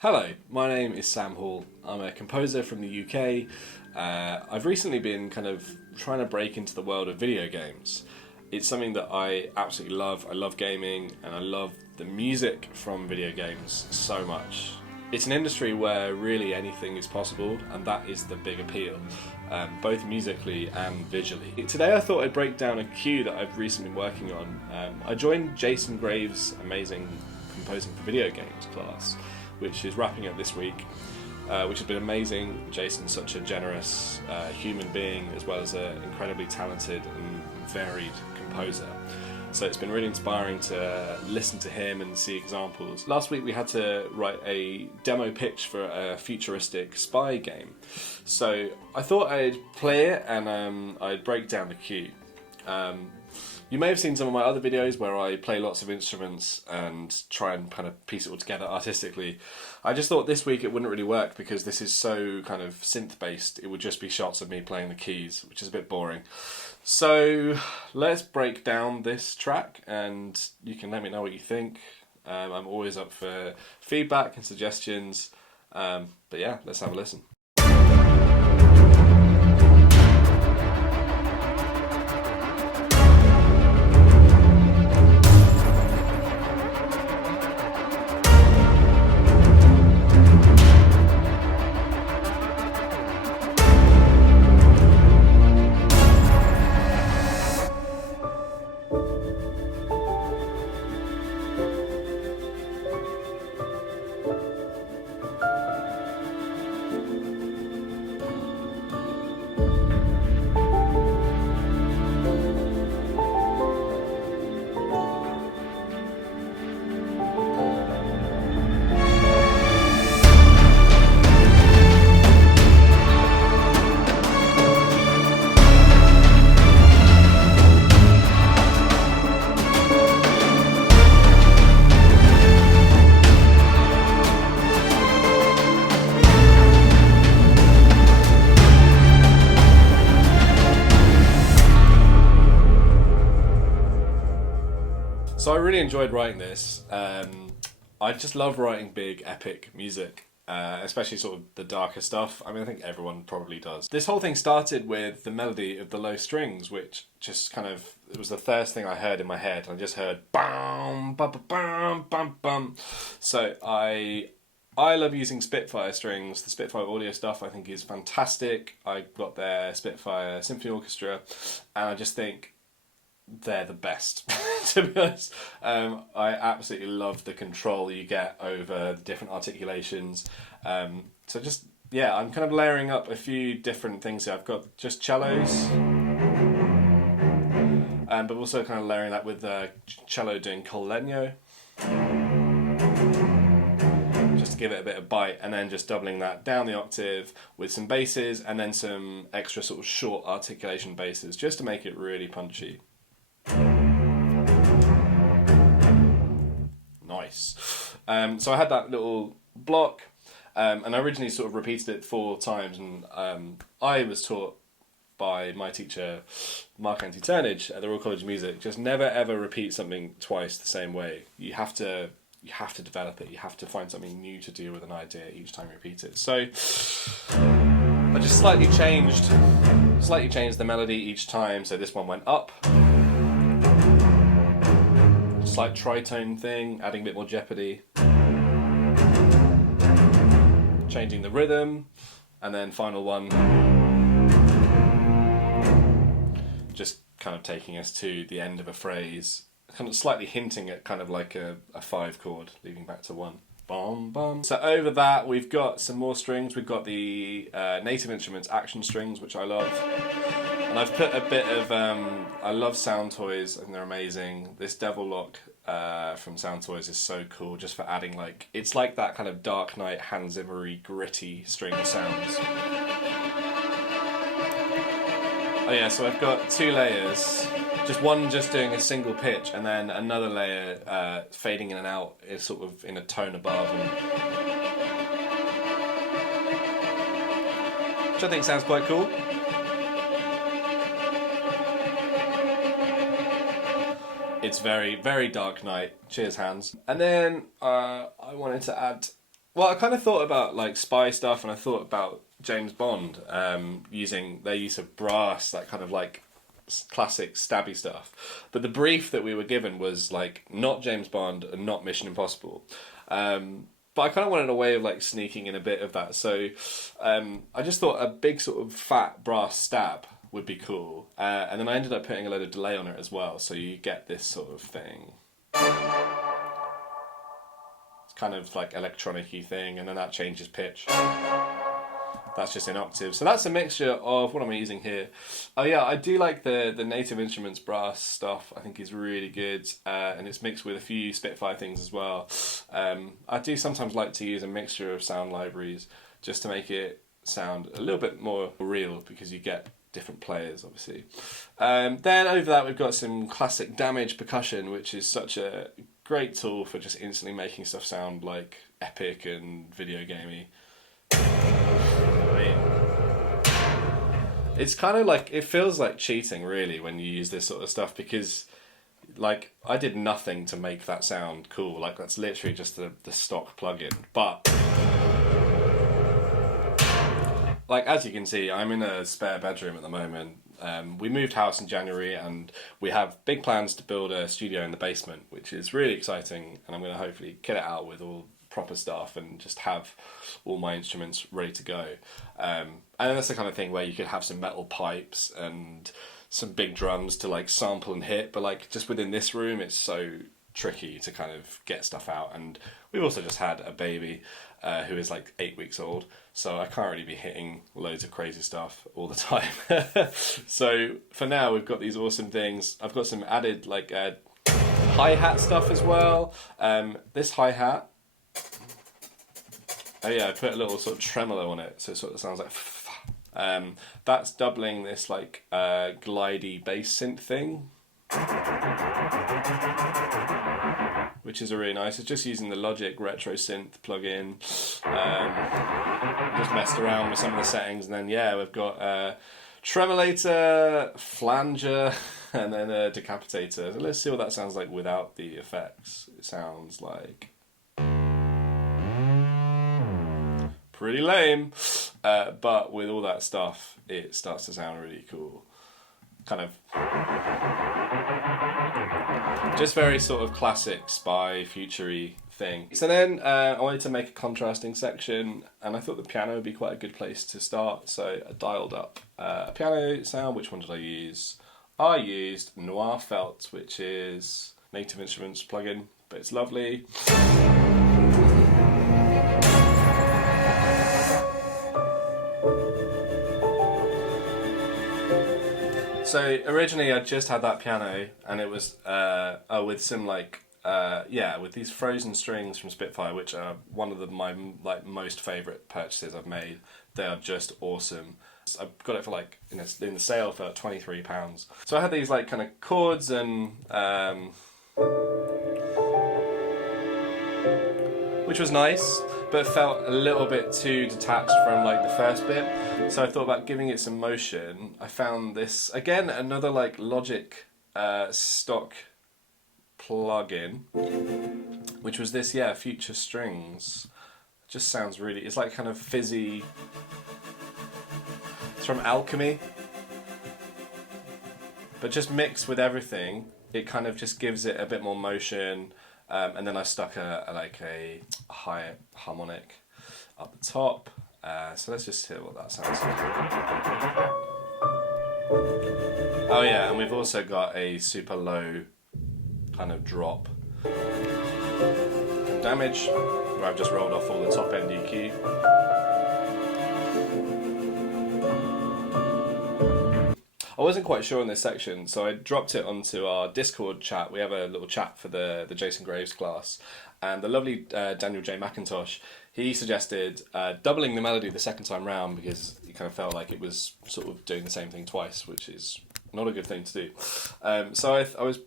Hello, my name is Sam Hall. I'm a composer from the UK. I've recently been kind of trying to break into the world of video games. It's something that I absolutely love. I love gaming and I love the music from video games so much. It's an industry where really anything is possible, and that is the big appeal, both musically and visually. Today I thought I'd break down a cue that I've recently been working on. I joined Jason Graves' amazing Composing for Video Games class, which is wrapping up this week, which has been amazing. Jason's such a generous human being, as well as an incredibly talented and varied composer. So it's been really inspiring to listen to him and see examples. Last week we had to write a demo pitch for a futuristic spy game. So I thought I'd play it and I'd break down the cue. You may have seen some of my other videos where I play lots of instruments and try and kind of piece it all together artistically. I just thought this week it wouldn't really work because this is so kind of synth-based. It would just be shots of me playing the keys, which is a bit boring. So let's break down this track and you can let me know what you think. I'm always up for feedback and suggestions. But yeah, let's have a listen. So I really enjoyed writing this. I just love writing big, epic music, especially sort of the darker stuff. I mean, I think everyone probably does. This whole thing started with the melody of the low strings, which just kind of, it was the first thing I heard in my head. I just heard bam, bum, bum, bum, bum. So I love using Spitfire strings. The Spitfire audio stuff I think is fantastic. I got their Spitfire Symphony Orchestra, and I just think they're the best, to be honest. I absolutely love the control you get over the different articulations. So just, yeah, I'm kind of layering up a few different things here. I've got just cellos, but also kind of layering that with cello doing col legno, just to give it a bit of bite, and then just doubling that down the octave with some basses, and then some extra sort of short articulation basses, just to make it really punchy. Nice. So I had that little block, and I originally sort of repeated it 4 times, and I was taught by my teacher, Mark Turnage at the Royal College of Music, just never ever repeat something twice the same way. You have to develop it. You have to find something new to do with an idea each time you repeat it. So I just slightly changed the melody each time. So this one went up. Slight tritone thing, adding a bit more jeopardy, changing the rhythm, and then final one, just kind of taking us to the end of a phrase, kind of slightly hinting at kind of like a 5 chord, leading back to 1. Bum, bum. So over that we've got some more strings. We've got the Native Instruments action strings, which I love. And I've put a bit of, I love Soundtoys, I think they're amazing. This Devil Lock from Soundtoys is so cool, just for adding like, it's like that kind of Dark Knight, Hans Zimmer-y, gritty string sounds. Oh yeah, so I've got 2 layers, just one just doing a single pitch, and then another layer fading in and out is sort of in a tone above, and which I think sounds quite cool. It's very, very Dark Knight. Cheers, Hans. And then I wanted to add Well, I kind of thought about like spy stuff, and I thought about James Bond using their use of brass, that kind of like classic stabby stuff. But the brief that we were given was like not James Bond and not Mission Impossible. But I kind of wanted a way of like sneaking in a bit of that. So I just thought a big sort of fat brass stab would be cool. And then I ended up putting a load of delay on it as well. So you get this sort of thing. It's kind of like electronic-y thing. And then that changes pitch. That's just in octaves. So that's a mixture of, what am I using here? Oh yeah, I do like the Native Instruments brass stuff. I think is really good. And it's mixed with a few Spitfire things as well. I do sometimes like to use a mixture of sound libraries just to make it sound a little bit more real, because you get different players obviously. Then over that we've got some classic Damage percussion, which is such a great tool for just instantly making stuff sound like epic and video gamey. It's kind of like, it feels like cheating really when you use this sort of stuff, because like I did nothing to make that sound cool. Like that's literally just the stock plugin. But like as you can see, I'm in a spare bedroom at the moment. We moved house in January and we have big plans to build a studio in the basement, which is really exciting, and I'm going to hopefully kit it out with all proper stuff and just have all my instruments ready to go. And that's the kind of thing where you could have some metal pipes and some big drums to like sample and hit, but like just within this room it's so tricky to kind of get stuff out. And we've also just had a baby who is like 8 weeks old, so I can't really be hitting loads of crazy stuff all the time. So for now we've got these awesome things. I've got some added like hi-hat stuff as well. This hi-hat, oh yeah, I put a little sort of tremolo on it, so it sort of sounds like that's doubling this like glidey bass synth thing, which is a really nice. It's just using the Logic Retro Synth plugin. Just messed around with some of the settings, and then yeah, we've got tremolator, flanger, and then a decapitator. So let's see what that sounds like without the effects. It sounds like pretty lame, but with all that stuff it starts to sound really cool. Kind of just very sort of classic spy future-y thing. So then I wanted to make a contrasting section, and I thought the piano would be quite a good place to start, so I dialed up a piano sound. Which one did I use? I used Noir Felt, which is Native Instruments plugin, but it's lovely. So originally I just had that piano, and it was with some like with these frozen strings from Spitfire, which are one of my like most favourite purchases I've made. They are just awesome. I got it for like in the sale for £23. So I had these like kind of chords and which was nice, but felt a little bit too detached from like the first bit. So I thought about giving it some motion. I found this, again, another like Logic stock plugin, which was this, Future Strings. Just sounds really, it's like kind of fizzy. It's from Alchemy, but just mixed with everything, it kind of just gives it a bit more motion. And then I stuck a high harmonic up the top. So let's just hear what that sounds like. Oh yeah, and we've also got a super low kind of drop Damage, where I've just rolled off all the top end EQ. I wasn't quite sure in this section, so I dropped it onto our Discord chat. We have a little chat for the Jason Graves class, and the lovely Daniel J. McIntosh, he suggested doubling the melody the second time round, because he kind of felt like it was sort of doing the same thing twice, which is not a good thing to do. So I was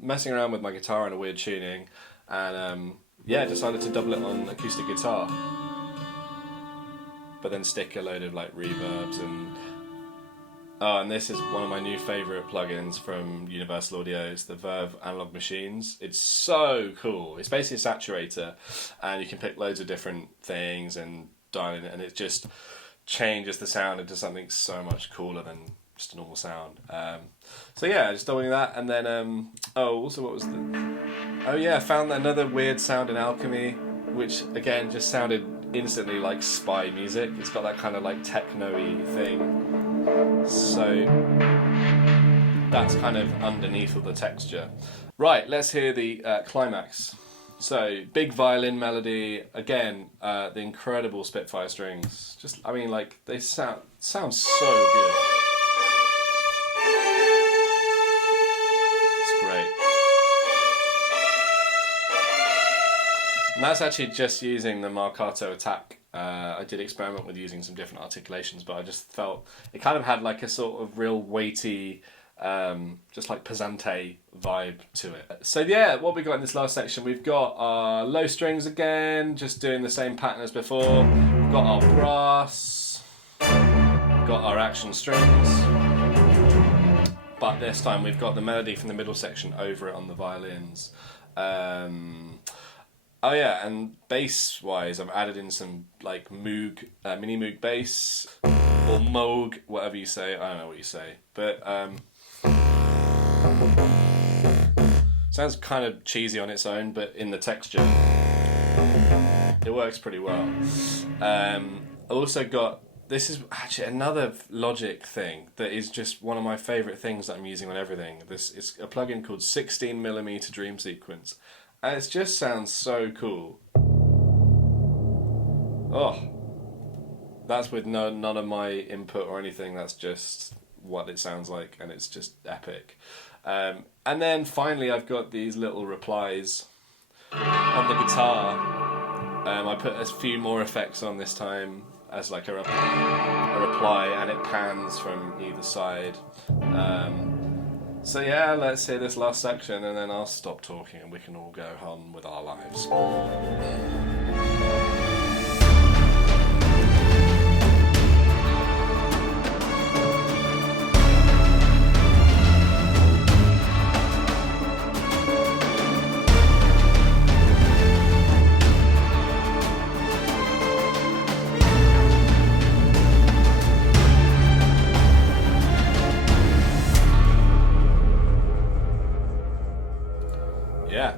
messing around with my guitar in a weird tuning, and decided to double it on acoustic guitar, but then stick a load of like reverbs and Oh, and this is one of my new favourite plugins from Universal Audio. It's the Verve Analog Machines. It's so cool. It's basically a saturator, and you can pick loads of different things and dial in it, and it just changes the sound into something so much cooler than just a normal sound. So yeah, just doing that, and then also what was I found another weird sound in Alchemy, which again just sounded instantly like spy music. It's got that kind of like techno-y thing. So that's kind of underneath all the texture. Right, let's hear the climax. So, big violin melody, again, the incredible Spitfire strings. Just, I mean, like, they sound so good. It's great. And that's actually just using the Marcato attack. I did experiment with using some different articulations, but I just felt it kind of had like a sort of real weighty, just like pesante vibe to it. So yeah, what we got in this last section, we've got our low strings again, just doing the same pattern as before. We've got our brass, we've got our action strings, but this time we've got the melody from the middle section over it on the violins. Oh yeah, and bass-wise, I've added in some like Moog, mini Moog bass, or Moog, whatever you say. I don't know what you say, but sounds kind of cheesy on its own, but in the texture, it works pretty well. I also got, this is actually another Logic thing that is just one of my favourite things that I'm using on everything. This is a plugin called 16mm Dream Sequence. And it just sounds so cool. Oh, that's with none of my input or anything. That's just what it sounds like, and it's just epic. And then finally, I've got these little replies on the guitar. I put a few more effects on this time as like a reply, and it pans from either side. So yeah, let's hear this last section and then I'll stop talking and we can all go on with our lives. Yeah.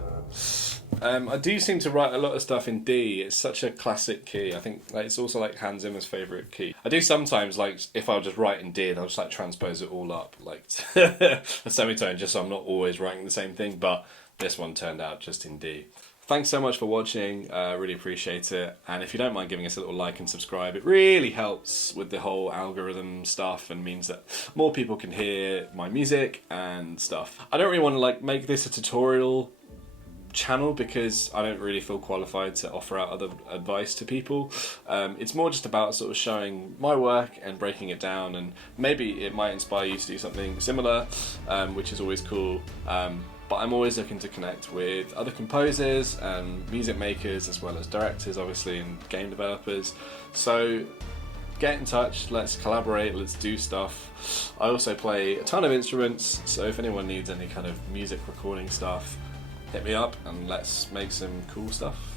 I do seem to write a lot of stuff in D. It's such a classic key. I think like, it's also like Hans Zimmer's favourite key. I do sometimes, like, if I'll just write in D, I'll just like transpose it all up, like a semitone, just so I'm not always writing the same thing, but this one turned out just in D. Thanks so much for watching, really appreciate it, and if you don't mind giving us a little like and subscribe, it really helps with the whole algorithm stuff and means that more people can hear my music and stuff. I don't really want to like make this a tutorial channel because I don't really feel qualified to offer out other advice to people. It's more just about sort of showing my work and breaking it down, and maybe it might inspire you to do something similar, which is always cool. But I'm always looking to connect with other composers and music makers as well as directors, obviously, and game developers. So get in touch, let's collaborate, let's do stuff. I also play a ton of instruments, so if anyone needs any kind of music recording stuff, hit me up and let's make some cool stuff.